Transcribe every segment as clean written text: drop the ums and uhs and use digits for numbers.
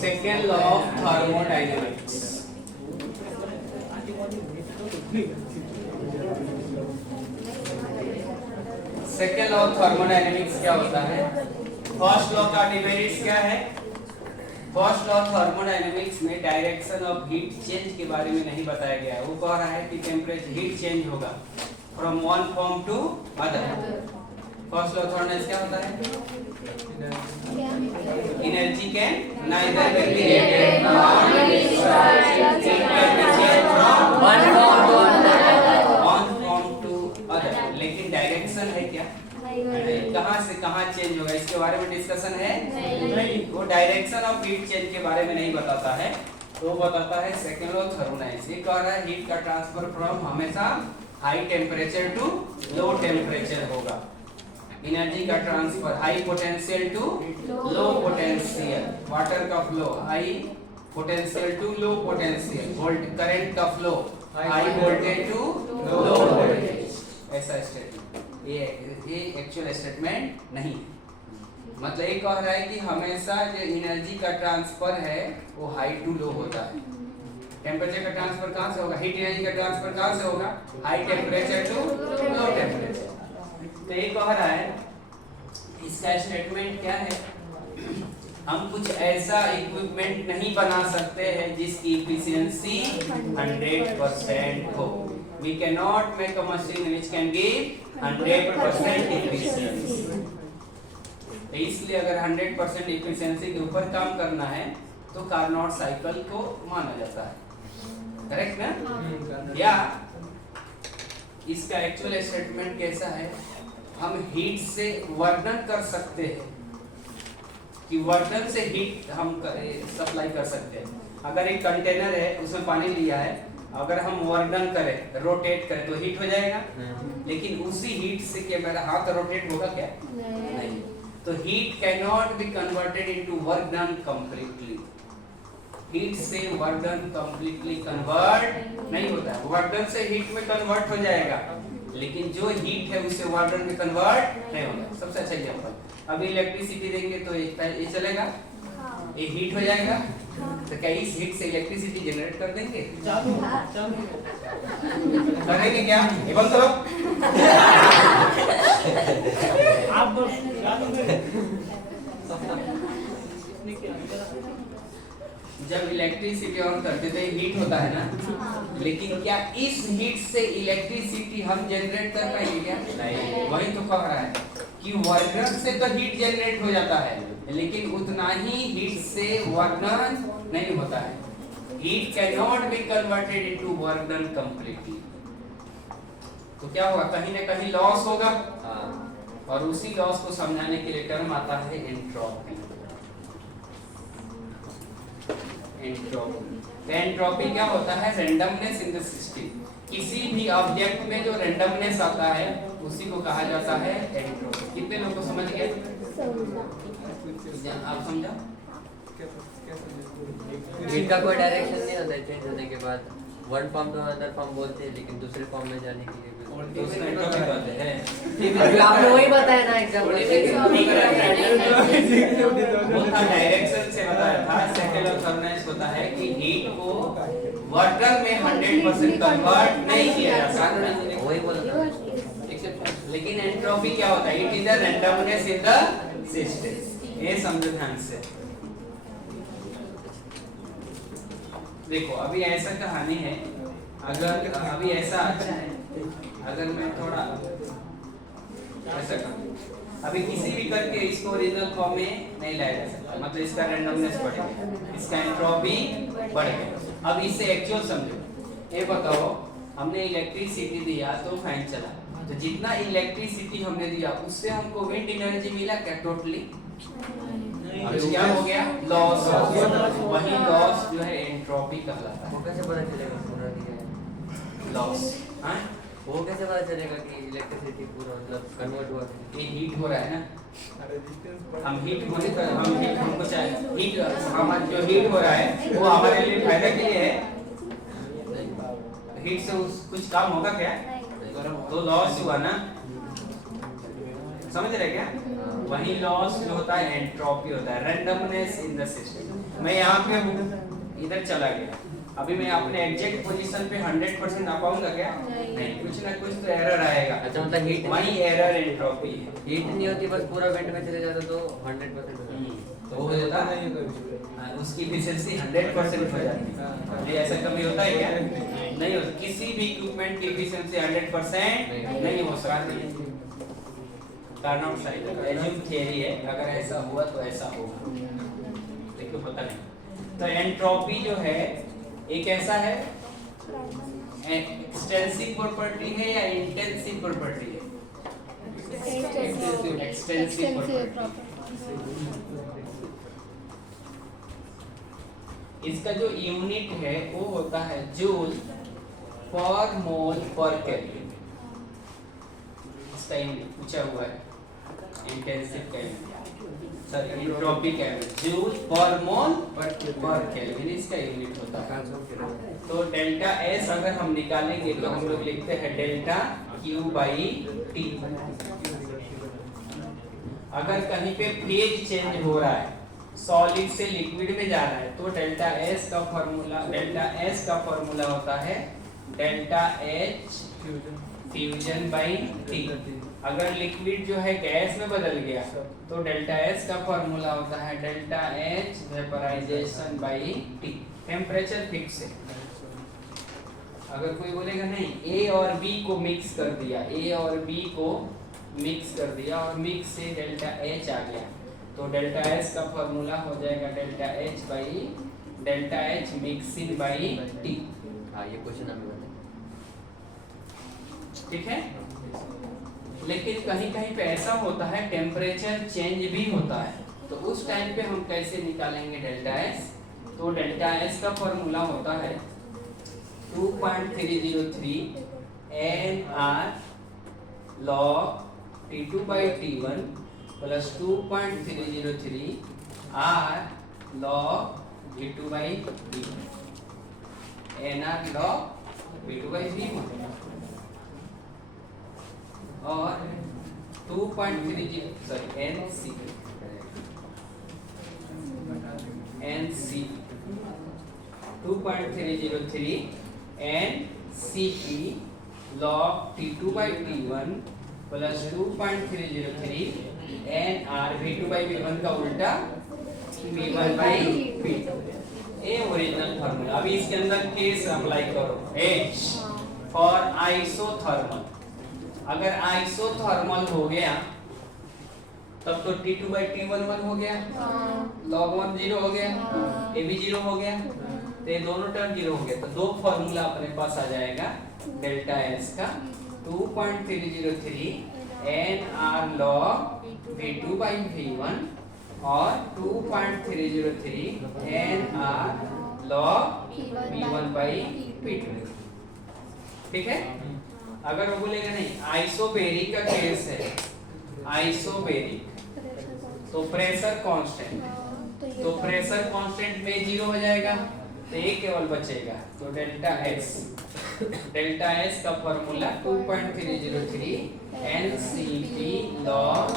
Second law of thermodynamics. Second law of thermodynamics क्या होता है? फर्स्ट लॉ का डिमेरिट्स क्या है? फर्स्ट लॉ ऑफ थर्मोडायनेमिक्स में डायरेक्शन ऑफ हीट चेंज के बारे में नहीं बताया गया है। वो कह रहा है कि टेम्परेचर हीट चेंज होगा from one form to other. First law of thermodynamics क्या होता है? Energy can neither be created nor destroyed, it can be change from one form to other. लेकिन डायरेक्शन है क्या? कहां से कहां चेंज होगा इसके बारे में डिस्कशन है नहीं। वो डायरेक्शन ऑफ हीट चेंज के बारे में नहीं बताता है, तो बताता है सेकंड लॉ थर्मोडायनेमिक्स। ये कह रहा है हीट का ट्रांसफर फ्रॉम हमेशा high temperature to low temperature होगा। एनर्जी का transfer high potential to low potential, water का flow high potential to low potential, volt current का flow high voltage to low voltage. ऐसा स्टेटमेंट ये actual statement नहीं है। मतलब ये कह रहा है कि हमेशा जो एनर्जी का ट्रांसफर है वो हाई टू लो होता है। टेम्परेचर का ट्रांसफर कहां से होगा? हीट एनर्जी का ट्रांसफर कहां से होगा? High temperature to low temperature. तो ये कह रहा है इसका स्टेटमेंट क्या है? हम कुछ ऐसा इक्विपमेंट नहीं बना सकते हैं जिसकी इफिशिएंसी 100% हो। We cannot make a machine which can give 100% efficiency। इसलिए अगर 100% efficiency के ऊपर काम करना है तो कार्नोट साइकिल को माना जाता है। करेक्ट ना? या इसका एक्चुअल स्टेटमेंट कैसा है? हम हीट से वर्णन कर सकते हैं कि वर्णन से हीट हम सप्लाई कर सकते हैं। अगर एक कंटेनर है उसमें पानी लिया है, अगर हम वर्णन करें रोटेट करें तो हीट हो जाएगा, लेकिन उसी हीट से क्या मेरा हाथ रोटेट होगा क्या? नहीं। तो heat can not be converted into work done completely. Heat से वर्क डन कंप्लीटली कन्वर्ट नहीं होता है। वर्क डन से हीट में कन्वर्ट हो जाएगा, लेकिन जो हीट है उसे वर्क डन में कन्वर्ट नहीं होगा। सबसे अच्छा एग्जांपल, अभी इलेक्ट्रिसिटी देंगे तो ये चलेगा, ये हीट हो जाएगा। तो क्या इस हीट से इलेक्ट्रिसिटी जनरेट कर देंगे? करेंगे क्या? ये बंद करो। जब इलेक्ट्रिसिटी ऑन करते थे हीट होता है ना, लेकिन क्या इस हीट से इलेक्ट्रिसिटी हम जनरेट कर पाएंगे क्या? नहीं। वही तो कह रहा है कि वर्णन से तो हीट जनरेट हो जाता है, लेकिन उतना ही हीट से वर्णन नहीं होता है। Heat can not be converted into work done completely. तो क्या होगा? कहीं ना कहीं लॉस होगा, और उसी लॉस को समझाने के लिए टर्म आता है एंट्रोपी। एंट्रोपी क्या होता है? Randomness in the system. किसी भी ऑब्जेक्ट में जो रैंडमनेस आता है उसी को कहा जाता है एंट्रोपी। कितने लोग को समझ गए? आप समझा? हीट का कोई डायरेक्शन नहीं होता है चेंज होने के बाद। One form to other form बोलते हैं, लेकिन दूसरे फॉर्म में जाने के लिए दूसरा एंट्रोपी कहते हैं। अभी आपने वही बताया ना एग्जांपल। डायरेक्शन से बताया था। सेकंड लॉ थर्मोडायनेमिक्स होता है कि हीट को वर्क में 100% कन्वर्ट नहीं किया जा सकता। वही बोला था। लेकिन एंट्रोपी क्या होता है? It is the randomness in the system. ये समझो ध्यान से। देखो अभी ऐसा कहानी है, अगर अभी ऐसा अच्छा है, अगर मैं थोड़ा ऐसा करूं, अभी किसी भी करके इसको ओरिजिनल फॉर्म में नहीं लाया जा सकता। मतलब इसका रैंडमनेस बढ़ेगा, इसका एंट्रोपी बढ़ेगा। अब इसे एक्चुअल समझो। ये बताओ, हमने इलेक्ट्रिसिटी दिया तो फैन चला, तो जितना इलेक्ट्रिसिटी हमने दिया उससे हमको विंड एनर्जी मिला क्या? टोटली क्या हो गया? लॉस हो गया। वही लॉस जो है एंट्रोपी कहलाता है। वो कैसे पता चलेगा पूरा दिया है लॉस? हाँ, वो कैसे पता चलेगा कि इलेक्ट्रिसिटी पूरा मतलब कन्वर्ट हुआ? ये हीट हो रहा है ना, हम हीट होने पर हम हीट हमको चाहिए हीट, हमारा जो हीट हो रहा है वो हमारे लिए फायदा के लिए है। हीट से कुछ काम होगा क्या? तो लॉस हुआ ना, समझ रहे क्या? वही लॉस जो होता है एंट्रोपी होता है, रैंडमनेस इन द सिस्टम। मैं यहाँ पे हूँ, इधर चला गया, अभी मैं अपने एग्जैक्ट पोजीशन पे 100% आ पाऊंगा क्या? नहीं, कुछ ना कुछ तो एरर आएगा। अच्छा मतलब हीट वही एरर एंट्रोपी है। हीट नहीं होती, बस पूरा वेंट में चले जाता तो 100% हो जाता। तो वो होता है उसकी इफिशिएंसी 100% हो जाती है। ये ऐसा कभी होता है क्या? नहीं होता। किसी भी इक्विपमेंट की इफिशिएंसी 100% नहीं हो सकती। कार्नोट साइकिल एज्यूम थियरी है, अगर ऐसा हुआ तो ऐसा होगा, देखो पता नहीं। तो एंट्रोपी जो है एक ऐसा है, एक्सटेंसिव प्रॉपर्टी है या इंटेंसिव प्रॉपर्टी है? Extensive property. इसका जो यूनिट है वो होता है जूल पर मोल पर केल्विन। इसका यूनिट पूछा हुआ है, इंटेंसिव का यूनिट, सॉरी एंट्रोपी का यूनिट, जूल पर मोल पर केल्विन इसका यूनिट होता है। तो डेल्टा एस अगर हम निकालेंगे तो हम लोग लिखते हैं डेल्टा क्यू बाई टी। अगर कहीं पे फेज चेंज हो रहा है, सॉलिड से लिक्विड में जा रहा है, तो डेल्टा एस का फॉर्मूला होता है delta H fusion by T. अगर लिक्विड जो है गैस में बदल गया तो डेल्टा एस का फॉर्मूला होता है delta H vaporization by T. Temperature fix है। अगर कोई बोलेगा नहीं ए और बी को मिक्स कर दिया, ए और बी को मिक्स कर दिया और मिक्स से डेल्टा एच आ गया, तो डेल्टा एस का फॉर्मूला हो जाएगा delta H by delta H mixing by T. हाँ ये क्वेश्चन हमें बताइए। ठीक है। लेकिन कहीं कहीं पे ऐसा होता है टेम्परेचर चेंज भी होता है, तो उस टाइम पे हम कैसे निकालेंगे डेल्टा एस? तो डेल्टा एस का फॉर्मूला होता है 2.303 NR log T2 by T1 plus 2.303 R log V2 by V1, NR log V2 by V1 और 2.30 sorry NC 2.303 NCP log T2 by T1 plus 2.303 NR V2 by V1 का उल्टा V1 by V2। ये original formula. अभी इसके अंदर case apply करो, H for isothermal. अगर isothermal हो गया तब तो T2 by T1 1 हो गया, log 1 0 हो गया, ये भी 0 हो गया, तो ये दोनों टर्म 0 हो गया। तो दो फॉर्मूला अपने पास आ जाएगा डेल्टा एस का 2.303 NR log V2 by V1 और 2.303 NR log V1 by V2। ठीक है। अगर वो बोलेगा नहीं आइसोबेरिक का केस है, आइसोबेरिक तो प्रेशर कांस्टेंट, तो प्रेशर कांस्टेंट में 0 हो जाएगा, तो ये केवल बचेगा, तो डेल्टा एस का formula 2.303 NCP log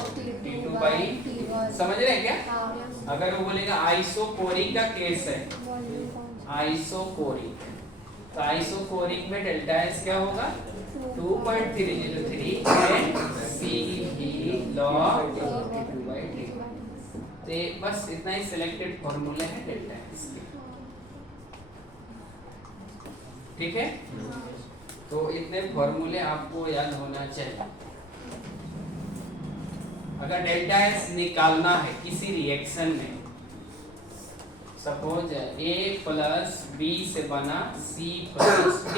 T2 by समझ रहे हैं क्या? अगर वो बोलेगा आइसोकोरिक का केस है, आइसोकोरिक, तो आइसोकोरिक में डेल्टा एस क्या होगा 2.303 NCP log T2 by T1। तो बस इतना ही सिलेक्टेड फॉर्मूले हैं डेल्टा एस के। ठीक है। तो इतने फॉर्मूले आपको याद होना चाहिए। अगर डेल्टा एस निकालना है किसी रिएक्शन में, सपोज A प्लस B से बना C प्लस D,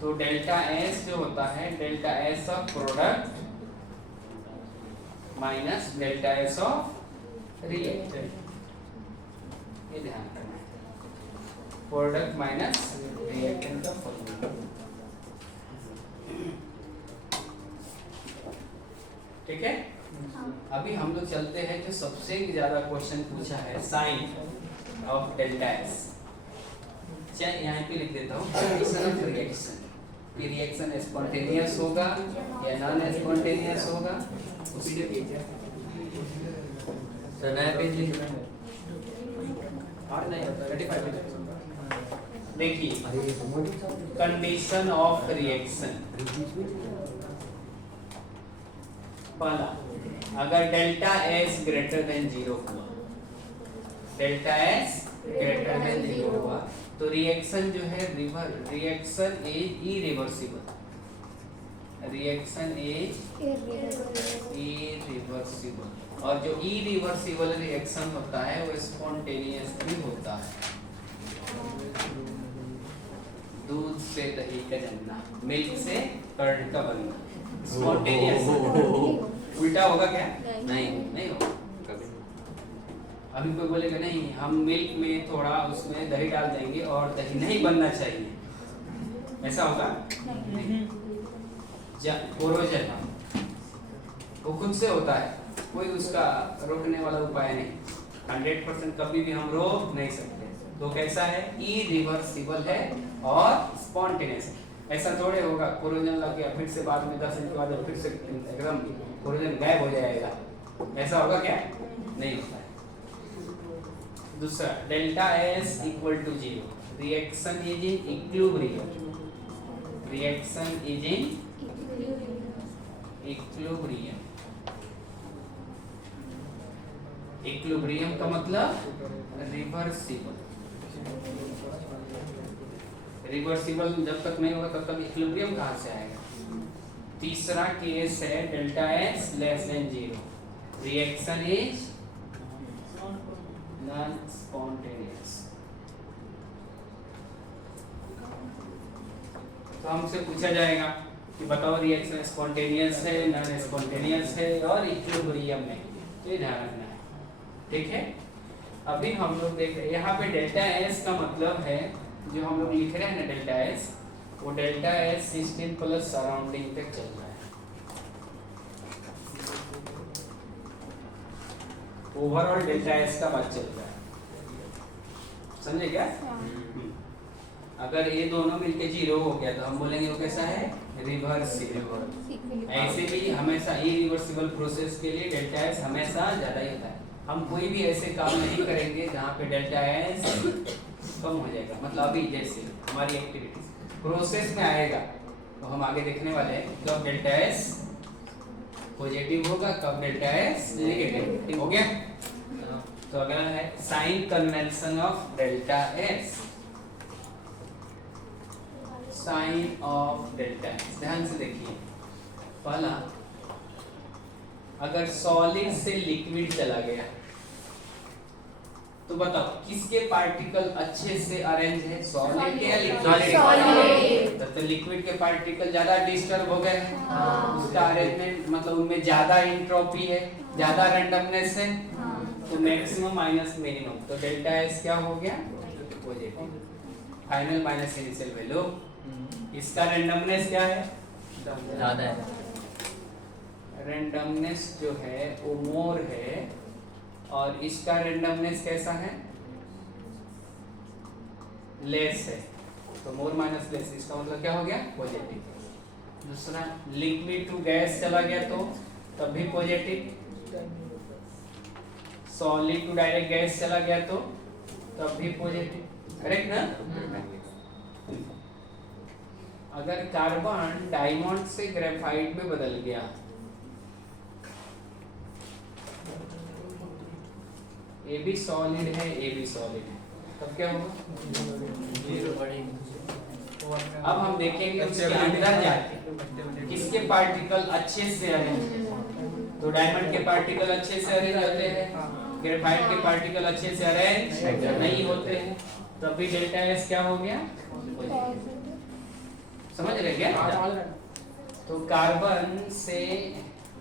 तो डेल्टा एस जो होता है delta S of product minus delta S of reactant, ये ध्यान रखना है, प्रोडक्ट माइनस रिएक्टेंट का फॉर्मूला। ठीक है। अभी हम लोग चलते हैं जो सबसे ज्यादा क्वेश्चन पूछा है, साइन ऑफ डेल्टा एस। चलिए यहाँ पे लिख देता हूँ, कंडीशन ऑफ रिएक्शन। ये रिएक्शन स्पॉन्टेनियस होगा या नॉन स्पॉन्टेनियस होगा, उसके तो नया पेज लिखना और नहीं 35 देखिए कंडीशन ऑफ रिएक्शन। पहला, अगर डेल्टा एस ग्रेटर देन 0 हुआ, डेल्टा एस ग्रेटर देन 0 हुआ तो रिएक्शन जो है reaction is irreversible, reaction is irreversible. और जो इरिवर्सिबल रिएक्शन होता है वो स्पॉन्टेनियस भी होता है। दूध से दही का जमना, मिल्क से कर्ड का बनना, स्पॉन्टेनियस। उल्टा होगा क्या? नहीं नहीं होगा। कभी अभी कोई बोलेगा नहीं हम मिल्क में थोड़ा उसमें दही डाल देंगे और दही नहीं बनना चाहिए, ऐसा होगा? नहीं। कोरोजन वो खुद से होता है, कोई उसका रोकने वाला उपाय नहीं। 100% कभी भी हम रोक नहीं सकते। तो कैसा है? इरिवर्सिबल है और स्पॉन्टेनियस। ऐसा थोड़े होगा कोरोजन लग गया फिर से बाद में 10 दिन के बाद फिर से एकदम कोरोजन गायब हो जाएगा, ऐसा होगा क्या? नहीं होता है। दूसरा, delta S equal to 0, reaction is in equilibrium, reaction is in equilibrium. Equilibrium का मतलब रिवर्सिबल। रिवर्सिबल जब तक नहीं होगा तब तक इक्विलिब्रियम कहाँ से आएगा? तीसरा केस है delta S less than 0, reaction is non spontaneous. तो हमसे पूछा जाएगा कि बताओ रिएक्शन स्पॉन्टेनियस है, नॉन स्पॉन्टेनियस है और इक्विलिब्रियम में, तो ये ध्यान रखना है, ठीक है। अभी हम लोग देख रहे हैं यहाँ पे डेल्टा एस का मतलब है जो हम लोग लिख रहे हैं ना डेल्टा एस, वो डेल्टा एस 16 प्लस सराउंडिंग तक चल रहा है। ओवरऑल डेल्टा एस का बात चल रहा है, समझे क्या? अगर ये दोनों मिलके 0 हो गया तो हम बोलेंगे वो कैसा है? रिवर्सिबल। ऐसे भी हमेशा इरिवर्सिबल प्रोसेस के लिए डेल्टा एस हमेशा ज्यादा ही होता है। हम कोई भी ऐसे काम नहीं करेंगे जहाँ पे डेल्टा एस कम हो जाएगा। मतलब अभी जैसे हमारी एक्टिविटीज प्रोसेस में आएगा तो हम आगे देखने वाले हैं कब डेल्टा एस पॉजिटिव होगा, कब डेल्टा एस नेगेटिव हो गया। तो अगला है sign convention of delta S. Sign of delta S ध्यान से देखिए। पहला, अगर सॉलिड से लिक्विड चला गया तो बताओ किसके पार्टिकल अच्छे से अरेंज है? सॉलिड के या लिक्विड? तो लिक्विड के पार्टिकल ज्यादा डिस्टर्ब हो गए हैं, उसका अरेंजमेंट मतलब उनमें ज्यादा एंट्रोपी है, ज्यादा रैंडमनेस है, तो मैक्सिमम माइनस मिनिमम। तो डेल्टा एस क्या हो गया? Positive. Final minus initial value. इसका रैंडमनेस क्या है? ज्यादा है। रैंडमनेस जो है वो मोर है और इसका रैंडमनेस कैसा है? लेस है। तो मोर माइनस लेस, इसका मतलब क्या हो गया? पॉजिटिव। दूसरा, लिक्विड टू गैस चला गया तो तब भी positive. Solid to direct gas चला गया तो तब भी पॉजिटिव, करेक्ट ना? अगर कार्बन डायमंड से ग्रेफाइट में बदल गया ए भी सॉलिड है, ए भी सॉलिड है, तब क्या होगा? अब हम देखेंगे उसके अंदर जाके किसके पार्टिकल अच्छे से अरेंज है। तो डायमंड के पार्टिकल अच्छे से अरेंज होते हैं, ग्रेफाइट के पार्टिकल अच्छे से अरेंज नहीं होते हैं, तब भी डेल्टा एस क्या हो गया? समझ रहे क्या? तो कार्बन से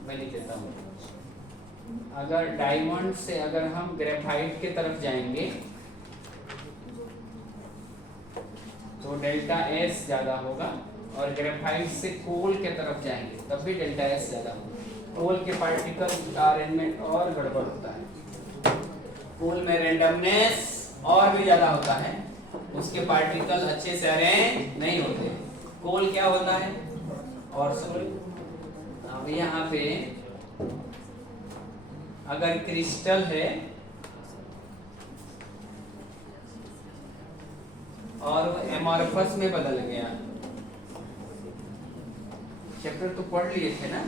मैं लिख देता हूँ, अगर डायमंड से अगर हम ग्रेफाइट के तरफ जाएंगे तो डेल्टा एस ज्यादा होगा, और ग्रेफाइट से कोल के तरफ जाएंगे तब भी डेल्टा एस ज्यादा होगा। कोल के पार्टिकल का अरेंजमेंट और गड़बड़ होता है, कोल में रैंडमनेस और भी ज्यादा होता है, उसके पार्टिकल अच्छे से अरेंज नहीं होते। कोल क्या होता है? और सॉलिड। अब यहाँ पे अगर क्रिस्टल है और वो एमॉर्फस में बदल गया, चैप्टर तो पढ़ लिए थे ना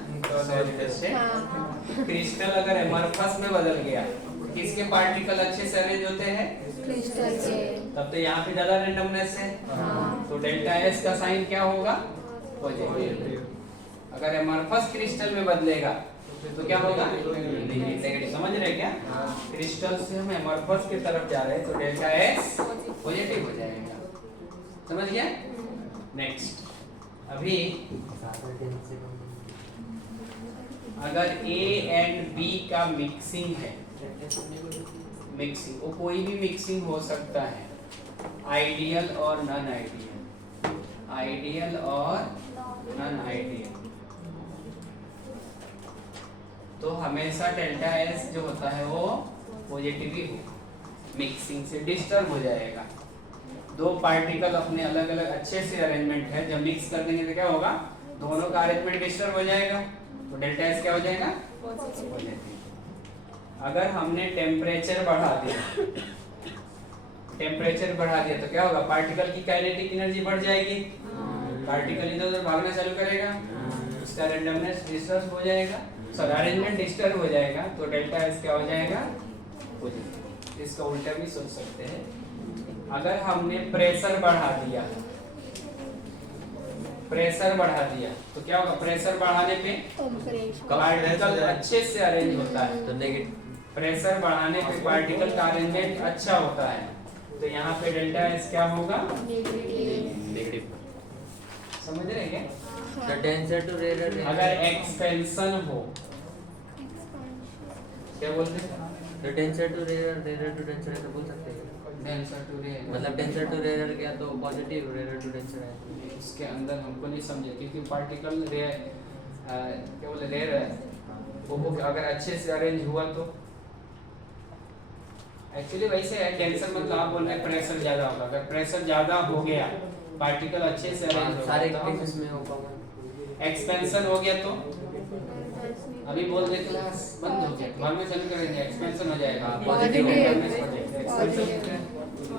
से। क्रिस्टल अगर एमॉर्फस में बदल गया, किसके पार्टिकल अच्छे से अरेंज होते हैं? क्रिस्टल के। तब तो यहाँ पे ज्यादा रेंडमनेस है, तो डेल्टा एस का साइन क्या होगा? पॉजिटिव। अगर एमॉर्फस क्रिस्टल में बदलेगा तो क्या होगा? नेगेटिव। समझ रहे क्या? क्रिस्टल से हम एमॉर्फस की तरफ जा रहे हैं तो डेल्टा एस पॉजिटिव हो जाएगा। समझ गया? नेक्स्ट, अभी अगर A एंड B का मिक्सिंग है, मिक्सिंग वो कोई भी मिक्सिंग हो सकता है, आइडियल और नॉन आइडियल, आइडियल और नॉन आइडियल, तो हमेशा डेल्टा एस जो होता है वो पॉजिटिव ही हो, मिक्सिंग से डिस्टर्ब हो जाएगा। दो पार्टिकल अपने अलग अलग अच्छे से अरेंजमेंट है, जब मिक्स कर देंगे तो क्या होगा? दोनों का अरेंजमेंट डिस्टर्ब हो जाएगा, तो डेल्टा एस क्या हो जाएगा? पॉजिटिव। अगर हमने टेम्परेचर बढ़ा दिया, टेम्परेचर बढ़ा दिया तो क्या होगा? पार्टिकल की काइनेटिक एनर्जी बढ़ जाएगी, पार्टिकल इधर उधर भागना चालू करेगा, उसका रेंडमनेस डिस्टर्ब हो जाएगा, सॉरी अरेंजमेंट डिस्टर्ब हो जाएगा, तो डेल्टा एस क्या हो जाएगा? पॉजिटिव। इसका उल्टा भी सोच सकते हैं, अगर हमने प्रेशर बढ़ा दिया, प्रेशर बढ़ा दिया तो क्या होगा? प्रेशर बढ़ाने पे पार्टिकल अच्छे से अरेंज होता है, तो नेगेटिव। प्रेशर बढ़ाने पे पार्टिकल का अरेंजमेंट अच्छा होता है, तो यहाँ पे डेल्टा एस क्या होगा? नेगेटिव। समझ रहे हैं क्या? तो डेंसर टू रेयर। अगर एक्सपेंशन हो, क्या बोलते हैं? तो denser to rare, rare to denser ऐसा बोल सकते हैं। डेंसर टू रेयर, मतलब डेंसर टू रेयर गया तो पॉजिटिव, रेयर टू डेंसर है। इसके अंदर हमको नहीं समझे, क्योंकि पार्टिकल रेयर क्या बोले रेयर है, वो अगर अच्छे से अरेंज हुआ तो एक्चुअली वैसे है। टेंशन मतलब आप बोल रहे हैं प्रेशर ज्यादा होगा, अगर प्रेशर ज्यादा हो गया पार्टिकल अच्छे से अरेंज सारे होगा, केसेस में हो पाएगा। एक्सपेंशन हो गया तो अभी बोल दे क्लास बंद हो गया, बाद में चालू करेंगे, एक्सपेंशन हो जाएगा, पॉजिटिव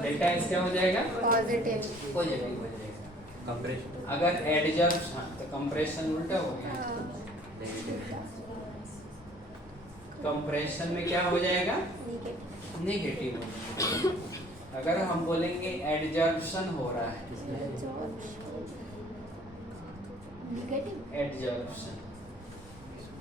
डेल्टा एस क्या हो जाएगा? पॉजिटिव। पॉजिटिव हो जाएगा। कंप्रेशन, अगर एडजर्प्शन तो कंप्रेशन उल्टा हो गया, कंप्रेशन में क्या हो जाएगा? नेगेटिव। अगर हम बोलेंगे एडजर्प्शन हो रहा है, एडजर्प्शन,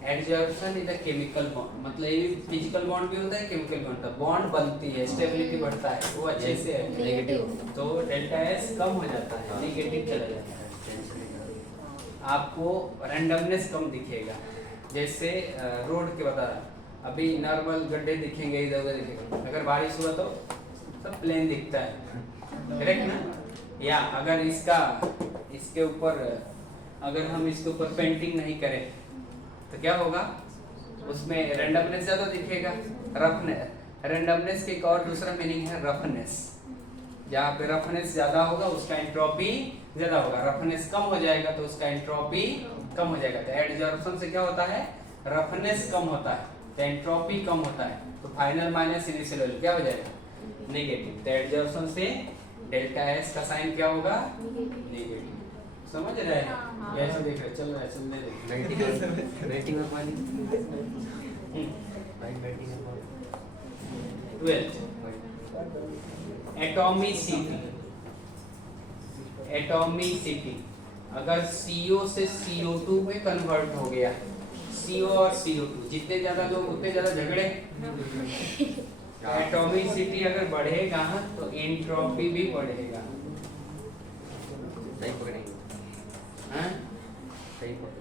एडजर्प्शन इज अ केमिकल बॉन्ड, मतलब ये फिजिकल बॉन्ड भी होता है, केमिकल बॉन्ड होता है, बॉन्ड बनती है, स्टेबिलिटी बढ़ता है, वो अच्छे से है, नेगेटिव। तो डेल्टा एस कम हो जाता है, नेगेटिव चला जाता है, आपको रैंडमनेस कम दिखेगा। जैसे रोड के बता, अभी नॉर्मल गड्ढे दिखेंगे, इधर उधर दिखेंगे, अगर बारिश हुआ तो सब प्लेन दिखता है, करेक्ट ना? या अगर इसके ऊपर अगर हम इसके ऊपर पेंटिंग नहीं करें तो क्या होगा? उसमें रैंडमनेस ज्यादा दिखेगा, रफनेस, रैंडमनेस के एक और दूसरा मीनिंग है रफनेस, जहाँ पे रफनेस ज्यादा होगा उसका एंट्रोपी ज्यादा होगा, रफनेस कम हो जाएगा तो उसका एंट्रोपी कम हो जाएगा। तो एडजॉर्प्शन से क्या होता है? रफनेस कम होता है तो एंट्रोपी कम होता है, तो फाइनल माइनस इनिशियल वैल्यू क्या हो जाएगा? नेगेटिव। तो एडजॉर्प्शन से डेल्टा एस का साइन क्या होगा? नेगेटिव। समझ रहे हैं? कैसे देख रहे? चल रहा है, चलने दे। वेटिंग में पानी, वेटिंग में पानी। 12th एटॉमिसिटी, एटॉमिसिटी अगर CO से CO2 में कन्वर्ट हो गया, CO और CO2 जितने ज्यादा लोग उतने ज्यादा झगड़े, एटॉमिसिटी अगर बढ़ेगा तो एंट्रोपी भी बढ़ेगा। सही पकड़ेंगे, हाँ? सही पकड़ेंगे।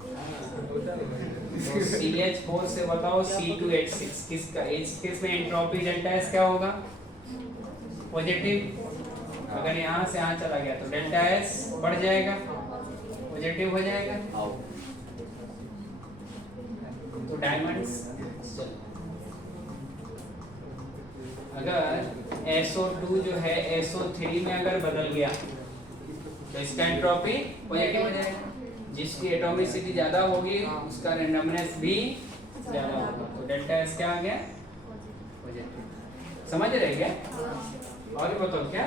तो CH4 से बताओ C2H6 किसका किस में एंट्रोपी डेल्टा एस क्या होगा? पॉजिटिव। अगर यहाँ से यहाँ चला गया तो डेल्टा एस बढ़ जाएगा, पॉजिटिव हो जाएगा। तो डायमंड्स अगर SO2 जो है SO3 में अगर बदल गया तो इसका एंट्रोपी पॉजिटिव हो जाएगा। जिसकी एटॉमिसिटी ज्यादा होगी उसका रैंडमनेस भी ज्यादा होगा। तो डेल्टा एस क्या आ गया? पॉजिटिव। समझ रहे क्या? और भी बताओ क्या?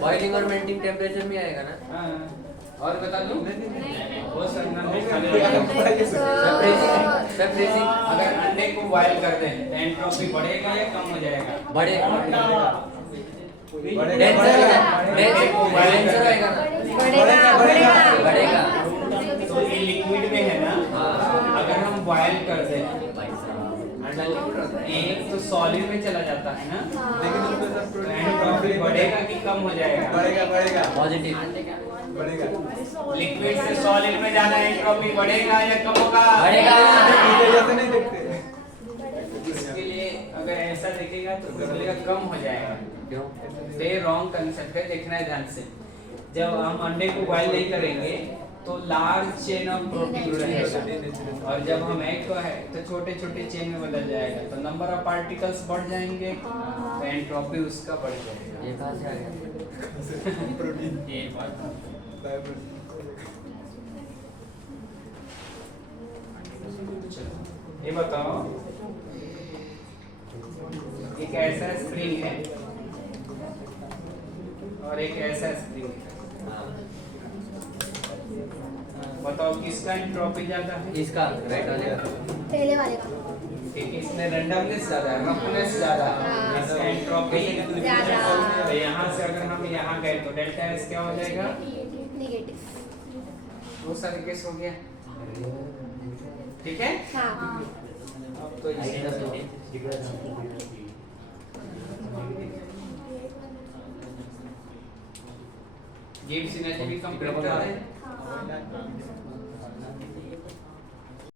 बॉइलिंग और मेल्टिंग टेम्परेचर में आएगा ना? हाँ, और बता दूं? वो संगम में फ्रीजिंग अगर अंडे को बॉयल कर दें तो एंट्रोपी बढ़ेगा या कम हो जाएगा? बढ़ेगा। बढ़ेगा। तो ये लिक्विड में है ना, अगर हम बॉयल कर दें एक तो सॉलिड में चला जाता है ना, तो एंट्रोपी बढ़ेगा कि कम हो जाएगा? पॉजिटिव। लिक्विड से सॉलिड में जाना एंट्रोपी बढ़ेगा या कम होगा? बढ़ेगा। इसके लिए अगर ऐसा देखेगा तो बोलेगा कम हो जाएगा। क्यों? तो ये रॉन्ग कंसेप्ट है, देखना है ध्यान से। जब हम अंडे को बॉयल नहीं करेंगे तो लार्ज चेन ऑफ प्रोटीन रहेगा, और जब हम एग को है तो छोटे छोटे चेन में बदल जाएगा, तो नंबर ऑफ पार्टिकल्स बढ़ जाएंगे तो एंट्रोपी उसका बढ़ जाएगा। ये कहाँ से आ गया? ये बात चलो, ये बताओ, एक ऐसा स्प्रिंग है और एक ऐसा स्प्रिंग है, बताओ किसका एंट्रोपी ज्यादा है? इसका राइट वाले का। पहले वाले का ठीक है, इसमें रैंडमनेस ज्यादा है, रफनेस ज्यादा है, हाँ। इसका एंट्रोपी ज्यादा। तो यहाँ से अगर हम यहाँ गए तो डेल्टा एस क्या हो जाएगा? नेगेटिव। वो सारे केस हो गया, ठीक है? हाँ अब तो गिब्स एनर्जी भी कंप्लीट कर रहे हैं।